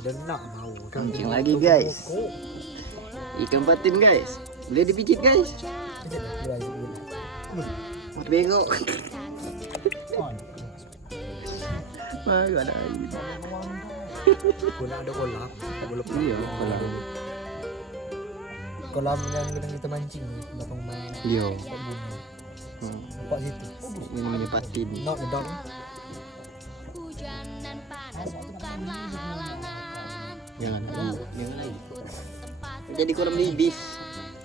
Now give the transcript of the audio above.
Saya nak mau. Kencing lagi guys. Ikan patin guys. Boleh dipijit guys. Bego. Wah, gak ada air. Kolam ada kolam. Kolam. Iya, kolam. Kolam yang kadang kita mancing belakang mana. Iya. Pak situ. Ini namanya patin. Nak ngedang. Jangan lagi. Jadi kolam libis.